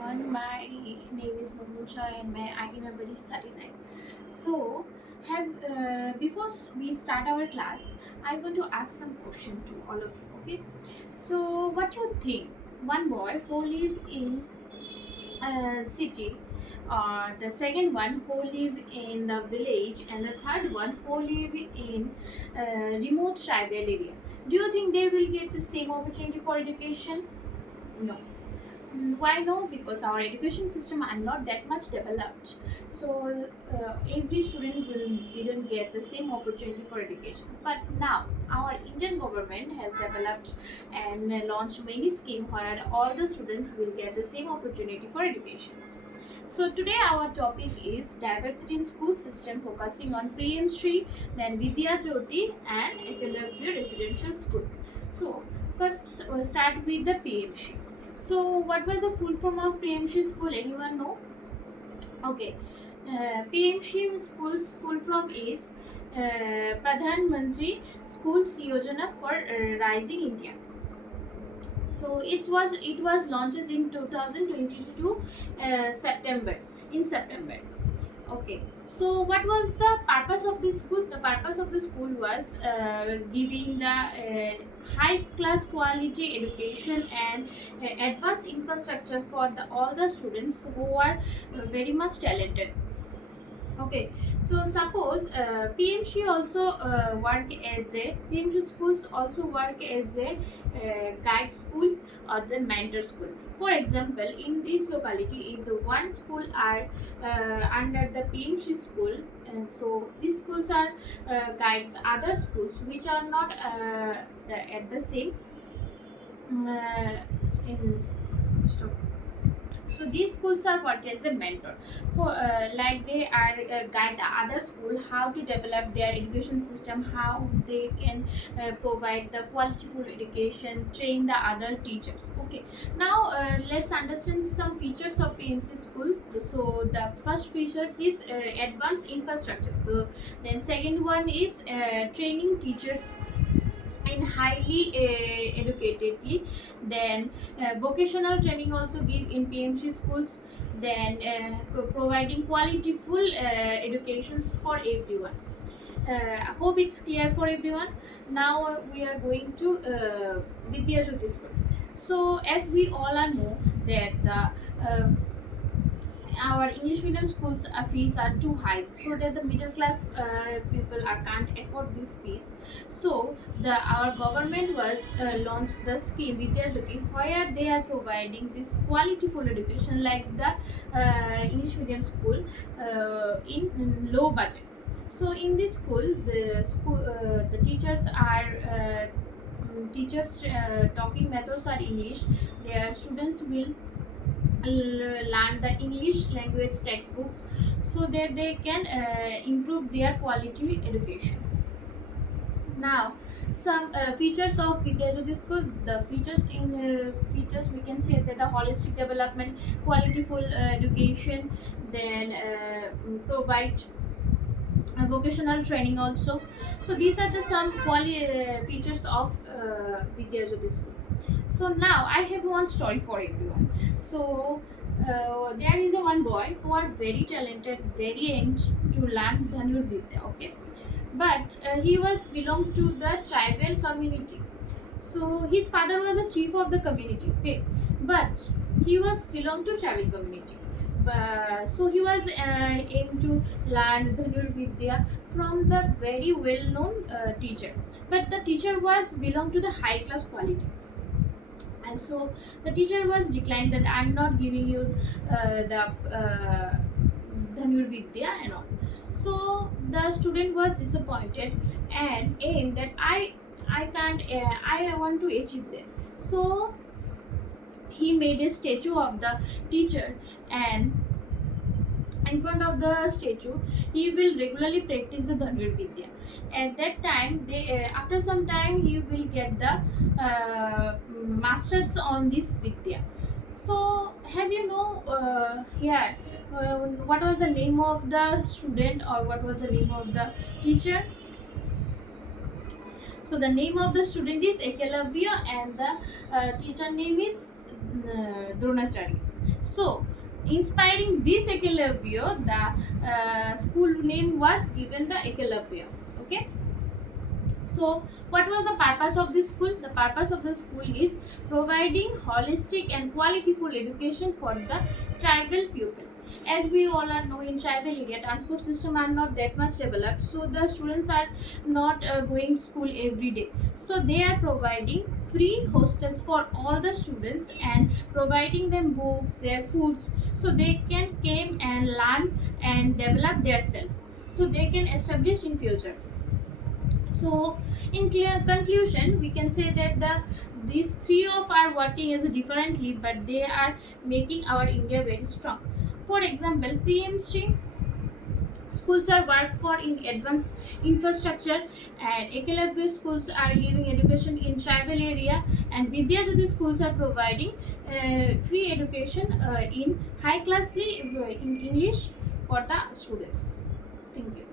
everyone. My name is Mamuncha and my ID number is 39. So, we start our class, I want to ask some question to all of you. Okay. So, what you think? One boy who live in a city, or the second one who live in the village, and the third one who live in remote tribal area. Do you think they will get the same opportunity for education? No. Why no? Because our education system are not that much developed. So every student will didn't get the same opportunity for education. But now our Indian government has developed and launched many schemes where all the students will get the same opportunity for educations. So today our topic is diversity in school system, focusing on PM Shri, then Vidya Jyoti and Ekalavya Residential School. So first start with the PM Shri. So, what was the full form of PMC school? Anyone know? Okay, PMC school's full form is Pradhan Mantri Schools Yojana for Rising India. So it was launched in 2022 September in September. Okay, so what was the purpose of this school? The purpose of the school was giving the high class quality education and advanced infrastructure for all the students who are very much talented. Okay, so suppose PMC also work as a PMC schools also work as a guide school or the mentor school. For example, in this locality, if the one school are under the PMC school, and so these schools are guides other schools which are not at the same in, stop. So these schools are work as a mentor for like they are guide the other school how to develop their education system, how they can provide the quality education, train the other teachers. Okay, now let's understand some features of PMC school. So the first features is advanced infrastructure. So then second one is training teachers in highly educatedly. Then vocational training also give in PMC schools. Then providing quality full educations for everyone. I hope it's clear for everyone. Now we are going to Vidya Jyoti school. So as we all are know that our English medium schools fees are too high, so that the middle class people can't afford this fees. So the our government was launched the scheme Vidya Jyoti, where they are providing this quality full education like the English medium school in low budget. So in this school, the teachers are talking methods are English. Their students will learn the English language textbooks so that they can improve their quality education. Now, some features of Vidya Jyoti school. The features we can say that the holistic development, quality full education, then provide vocational training also. So these are the some features of Vidya Jyoti school. So now I have one story for everyone. So there is a one boy who are very talented, very young to learn Dhanur Vidya. Okay, but he was belong to the tribal community. So his father was a chief of the community. Okay, but he was belong to tribal community. So he was aimed to learn Dhanur Vidya from the very well-known teacher. But the teacher was belong to the high class quality, and so the teacher was declined that I'm not giving you the Dhanur Vidya and all. So the student was disappointed and aimed that I can't I want to achieve that. So he made a statue of the teacher, and in front of the statue he will regularly practice the Dhanur Vidya. At that time, after some time he will get the masters on this Vidya. So have you know here what was the name of the student or what was the name of the teacher? So the name of the student is Ekalavya and the teacher name is Dronacharya. So, inspiring this Eklavya, the school name was given the Eklavya. Okay. So, what was the purpose of this school? The purpose of the school is providing holistic and qualityful education for the tribal people. As we all are know, in tribal area, transport system are not that much developed, so the students are not going school every day. So they are providing free hostels for all the students and providing them books, their foods, so they can came and learn and develop their self, so they can establish in future. So in clear conclusion, we can say that these three of are working as a differently, but they are making our India very strong. For example, PMC schools are work for in advanced infrastructure, and Eklavya schools are giving education in tribal area, and Vidya Jyoti schools are providing free education in high classly in English for the students. Thank you.